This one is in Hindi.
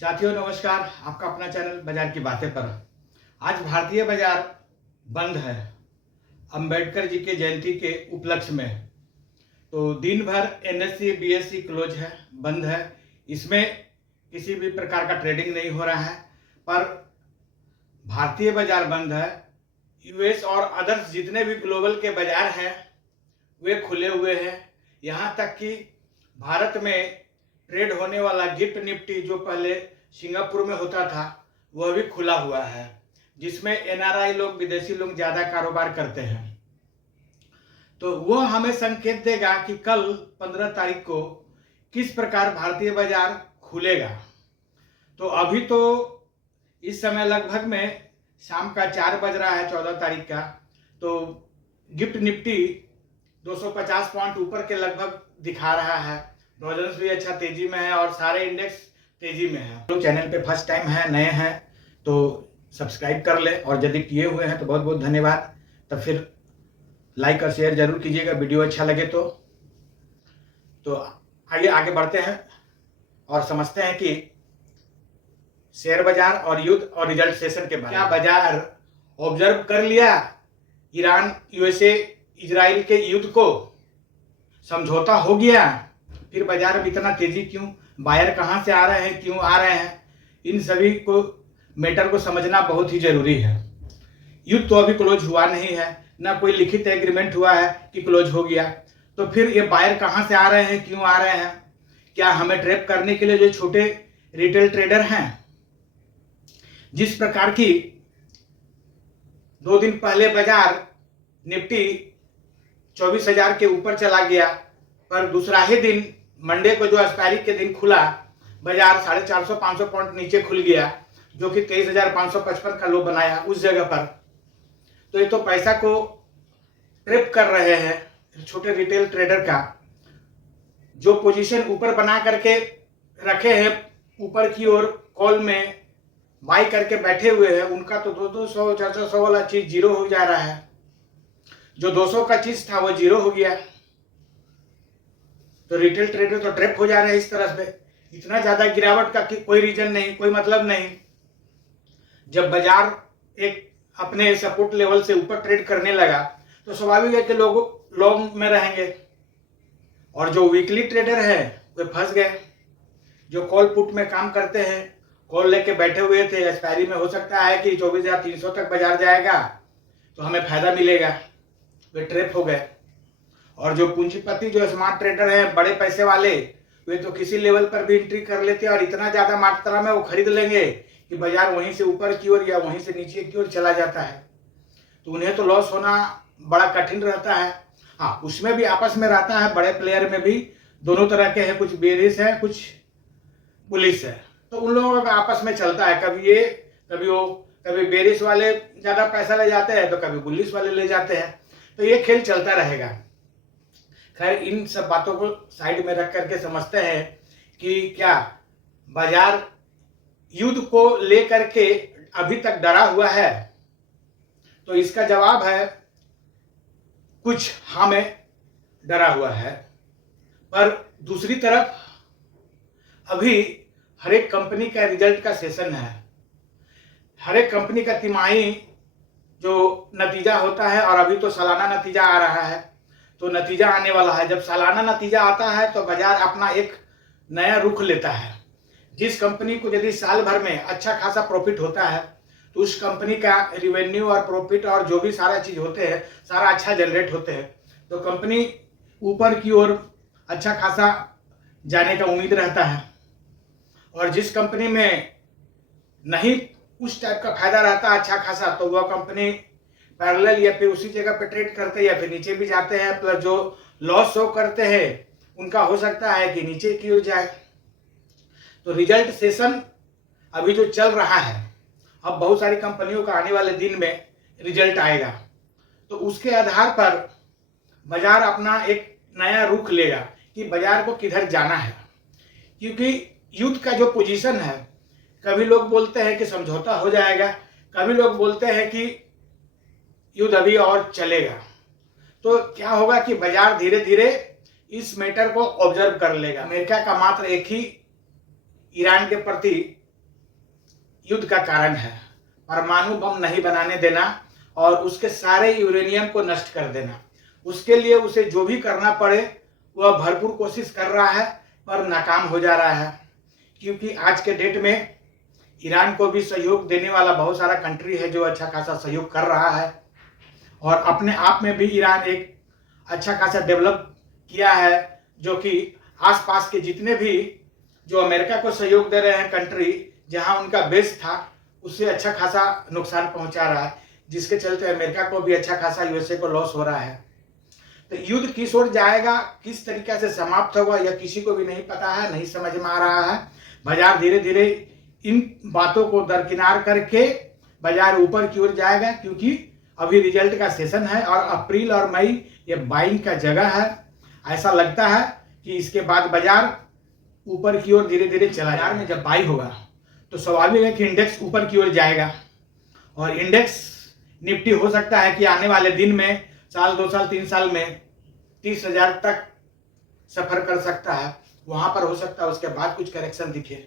साथियों नमस्कार, आपका अपना चैनल बाजार की बातें पर। आज भारतीय बाजार बंद है अंबेडकर जी के जयंती के उपलक्ष्य में। तो दिन भर एनएससी बीएससी क्लोज है, बंद है। इसमें किसी भी प्रकार का ट्रेडिंग नहीं हो रहा है। पर भारतीय बाजार बंद है। यूएस और अदर्स जितने भी ग्लोबल के बाजार हैं वे खुले हुए हैं। यहाँ तक कि भारत में ट्रेड होने वाला गिफ्ट निफ्टी जो पहले सिंगापुर में होता था वह भी खुला हुआ है, जिसमें एनआरआई लोग, विदेशी लोग ज़्यादा कारोबार करते हैं। तो वह हमें संकेत देगा कि कल 15 तारीख को किस प्रकार भारतीय बाजार खुलेगा। तो अभी तो इस समय लगभग में शाम का 4 बज रहा है 14 तारीख का। तो गिफ्ट निफ्टी 250 पॉइंट ऊपर के लगभग दिखा रहा है। डॉलर्स भी अच्छा तेजी में है और सारे इंडेक्स तेजी में है। तो चैनल पे फर्स्ट टाइम है, नए हैं तो सब्सक्राइब कर ले, और यदि किए हुए हैं तो बहुत बहुत धन्यवाद। तब फिर लाइक और शेयर जरूर कीजिएगा वीडियो अच्छा लगे तो आइए आगे बढ़ते हैं और समझते हैं कि शेयर बाजार और युद्ध और रिजल्ट सेशन के बाद क्या बाजार ऑब्जर्व कर लिया ईरान यूएसए इजराइल के युद्ध को, समझौता हो गया, फिर बाजार में इतना तेजी क्यों, बायर कहां से आ रहे हैं, क्यों आ रहे हैं, इन सभी को मैटर को समझना बहुत ही जरूरी है। युद्ध तो अभी क्लोज हुआ नहीं है, ना कोई लिखित एग्रीमेंट हुआ है कि क्लोज हो गया। तो फिर ये बायर कहां से आ रहे हैं, क्यों आ रहे हैं, क्या हमें ट्रैप करने के लिए जो छोटे रिटेल ट्रेडर हैं, जिस प्रकार की 2 दिन पहले बाजार निफ्टी 24,000 के ऊपर चला गया, पर दूसरा ही दिन मंडे को जो एक्सपायरी के दिन खुला बाजार 450-500 पॉइंट नीचे खुल गया, जो कि 23,555 का लो बनाया उस जगह पर। तो ये तो पैसा को ट्रैप कर रहे हैं छोटे रिटेल ट्रेडर का, जो पोजीशन ऊपर बना करके रखे हैं, ऊपर की ओर कॉल में बाई करके बैठे हुए हैं, उनका तो 200 400 वाला चीज जीरो हो जा रहा है। जो 200 का चीज था वो जीरो हो गया। तो रिटेल ट्रेडर तो ट्रैप हो जा रहे हैं इस तरह से। इतना ज्यादा गिरावट का कोई रीजन नहीं, कोई मतलब नहीं। जब बाजार एक अपने सपोर्ट लेवल से ऊपर ट्रेड करने लगा तो स्वाभाविक है कि लोग लॉन्ग में रहेंगे, और जो वीकली ट्रेडर है वे फंस गए। जो कॉल पुट में काम करते हैं, कॉल लेके बैठे हुए थे, एक्सपायरी में हो सकता है कि 24,300 तक बाजार जाएगा तो हमें फायदा मिलेगा, वे ट्रैप हो गए। और जो पूंजीपति, जो स्मार्ट ट्रेडर हैं, बड़े पैसे वाले, वे तो किसी लेवल पर भी एंट्री कर लेते हैं और इतना ज्यादा मात्रा में वो खरीद लेंगे कि बाजार वहीं से ऊपर की ओर या वहीं से नीचे की ओर चला जाता है। तो उन्हें तो लॉस होना बड़ा कठिन रहता है। हाँ, उसमें भी आपस में रहता है, बड़े प्लेयर में भी दोनों तरह के हैं, कुछ बेरिश है, कुछ बुलिश है। तो उन लोगों का आपस में चलता है, कभी ये कभी वो, कभी बेरिश वाले ज्यादा पैसा ले जाते हैं तो कभी बुलिश वाले ले जाते हैं। तो ये खेल चलता रहेगा। खैर, इन सब बातों को साइड में रख करके समझते हैं कि क्या बाजार युद्ध को लेकर के अभी तक डरा हुआ है। तो इसका जवाब है कुछ हमें डरा हुआ है, पर दूसरी तरफ अभी हर एक कंपनी का रिजल्ट का सेशन है। हर एक कंपनी का तिमाही जो नतीजा होता है, और अभी तो सालाना नतीजा आ रहा है, तो नतीजा आने वाला है। जब सालाना नतीजा आता है तो बाजार अपना एक नया रुख लेता है। जिस कंपनी को यदि साल भर में अच्छा खासा प्रॉफिट होता है तो उस कंपनी का रिवेन्यू और प्रॉफिट और जो भी सारा चीज होते हैं, सारा अच्छा जनरेट होते हैं, तो कंपनी ऊपर की ओर अच्छा खासा जाने का उम्मीद रहता है। और जिस कंपनी में नहीं उस टाइप का फायदा रहता अच्छा खासा, तो वह कंपनी पैरेलल या फिर उसी जगह पे ट्रेड करते हैं या फिर नीचे भी जाते हैं। प्लस जो लॉस शो करते हैं उनका हो सकता है कि नीचे की ओर जाए। तो रिजल्ट सेशन अभी जो चल रहा है, अब बहुत सारी कंपनियों का आने वाले दिन में रिजल्ट आएगा, तो उसके आधार पर बाजार अपना एक नया रुख लेगा कि बाजार को किधर जाना है। क्योंकि युद्ध का जो पोजीशन है, कभी लोग बोलते हैं कि समझौता हो जाएगा, कभी लोग बोलते हैं कि युद्ध अभी और चलेगा। तो क्या होगा कि बाजार धीरे धीरे इस मैटर को ऑब्जर्व कर लेगा। अमेरिका का मात्र एक ही ईरान के प्रति युद्ध का कारण है। परमाणु बम नहीं बनाने देना और उसके सारे यूरेनियम को नष्ट कर देना। उसके लिए उसे जो भी करना पड़े वह भरपूर कोशिश कर रहा है, पर नाकाम हो जा रहा है। क्योंकि आज के डेट में ईरान को भी सहयोग देने वाला बहुत सारा कंट्री है जो अच्छा खासा सहयोग कर रहा है, और अपने आप में भी ईरान एक अच्छा खासा डेवलप किया है, जो कि आसपास के जितने भी जो अमेरिका को सहयोग दे रहे हैं कंट्री, जहां उनका बेस था, उससे अच्छा खासा नुकसान पहुंचा रहा है, जिसके चलते अमेरिका को भी अच्छा खासा यूएसए को लॉस हो रहा है। तो युद्ध किस ओर जाएगा, किस तरीके से समाप्त होगा, यह किसी को भी नहीं पता है, नहीं समझ में आ रहा है। बाजार धीरे धीरे इन बातों को दरकिनार करके बाजार ऊपर की ओर जाएगा, क्योंकि अभी रिजल्ट का सेशन है और अप्रैल और मई ये बाइंग का जगह है। ऐसा लगता है कि इसके बाद बाजार ऊपर की ओर धीरे धीरे चला जाएगा। में जब बाई होगा तो स्वाभाविक है कि इंडेक्स ऊपर की ओर जाएगा, और इंडेक्स निफ्टी हो सकता है कि आने वाले दिन में साल 2 साल 3 साल में 30,000 तक सफर कर सकता है। वहां पर हो सकता है उसके बाद कुछ करेक्शन दिखे।